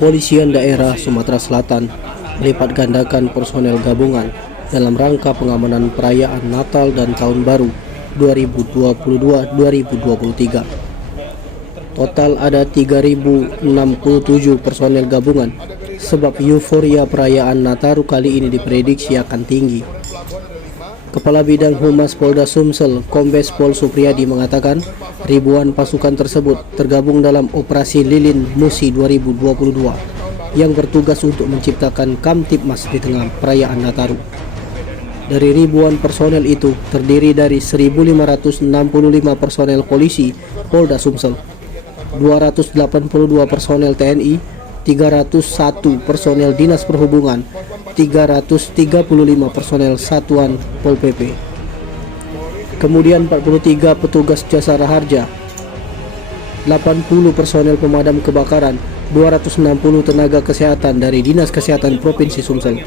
Kepolisian Daerah Sumatera Selatan melipat gandakan personel gabungan dalam rangka pengamanan perayaan Natal dan Tahun Baru 2022-2023. Total ada 3.067 personel gabungan sebab euforia perayaan Nataru kali ini diprediksi akan tinggi. Kepala Bidang Humas Polda Sumsel, Kombes Pol Supriyadi mengatakan ribuan pasukan tersebut tergabung dalam Operasi Lilin Musi 2022 yang bertugas untuk menciptakan Kamtibmas di tengah perayaan Nataru. Dari ribuan personel itu terdiri dari 1.565 personel polisi Polda Sumsel, 282 personel TNI, 301 personel Dinas Perhubungan, 335 personel Satuan Pol PP. Kemudian 43 petugas jasa raharja, 80 personel pemadam kebakaran, 260 tenaga kesehatan dari Dinas Kesehatan Provinsi Sumsel,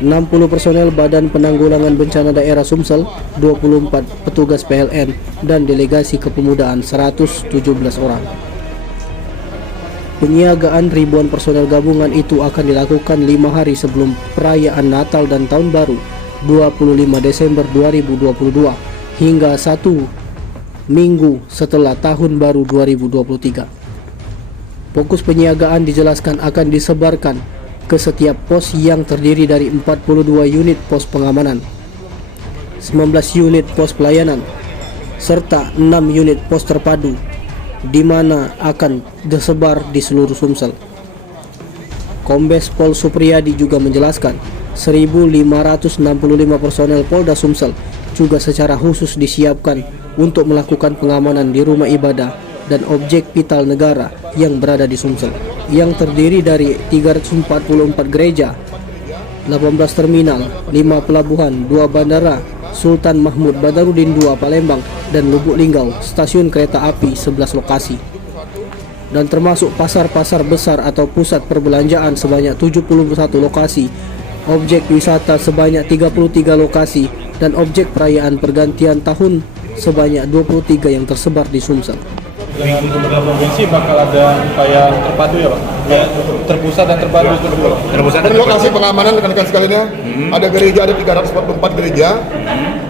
60 personel Badan Penanggulangan Bencana Daerah Sumsel, 24 petugas PLN, dan delegasi kepemudaan 117 orang. Penyiagaan ribuan personel gabungan itu akan dilakukan 5 hari sebelum perayaan Natal dan Tahun Baru 25 Desember 2022 hingga 1 minggu setelah Tahun Baru 2023. Fokus penyiagaan dijelaskan akan disebarkan ke setiap pos yang terdiri dari 42 unit pos pengamanan, 19 unit pos pelayanan, serta 6 unit pos terpadu di mana akan tersebar di seluruh Sumsel. Kombes Pol Supriyadi juga menjelaskan 1.565 personel Polda Sumsel juga secara khusus disiapkan untuk melakukan pengamanan di rumah ibadah dan objek vital negara yang berada di Sumsel, yang terdiri dari 344 gereja, 18 terminal, 5 pelabuhan, 2 bandara, Sultan Mahmud Badarudin II Palembang, dan Lubuk Linggau, stasiun kereta api 11 lokasi, dan termasuk pasar-pasar besar atau pusat perbelanjaan sebanyak 71 lokasi, objek wisata sebanyak 33 lokasi, dan objek perayaan pergantian tahun sebanyak 23 yang tersebar di Sumsel. Dengan kementerian provinsi bakal ada upaya terpadu ya Pak? Ya, terpusat dan terpadu. Terpusat dan lokasi pengamanan rekan-rekan sekalian, ada gereja ada 344 gereja,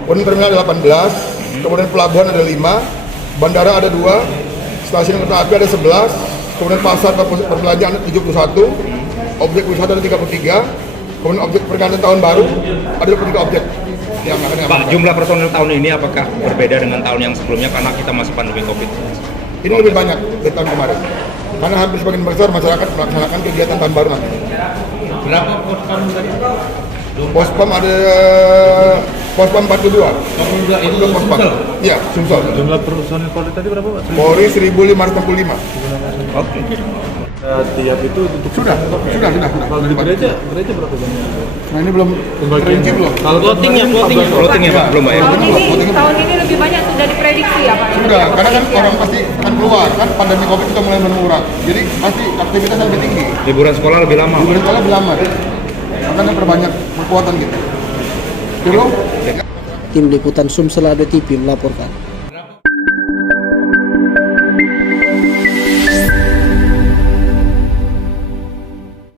kemudian terminal ada 18, kemudian pelabuhan ada 5, bandara ada 2, stasiun kereta api ada 11, kemudian pasar perbelanjaan ada 71, objek wisata ada 33, kemudian objek pergantian tahun baru ada 23 objek yang akan diamankan. Pak, jumlah personel tahun ini apakah berbeda dengan tahun yang sebelumnya karena kita masih pandemi Covid? Ini lebih banyak dari tahun kemarin, karena hampir sebagian besar masyarakat melaksanakan kegiatan tahun baru nanti. Berapa pospam tadi? Pospam ada Pospam 42. Itu Pospam. Iya, Sumsel. Jumlah personel Polri tadi berapa Pak? Polri 1.565. Oke. Tiap itu untuk Sudah. Kalau dari gereja berapa banyak? Nah ini belum rinci belum. Kalau Floatingnya Pak, belum Pak ya? Tahun ini lebih banyak sudah diprediksi ya Pak? Sudah, karena kan orang pasti akan keluar, kan pandemi Covid sudah mulai menurun. Jadi pasti aktivitasnya lebih tinggi. Liburan sekolah lebih lama. Liburan sekolah lebih lama. Makanya perbanyak kekuatan gitu. Dulu. Tim Liputan Sumsel AD TV melaporkan.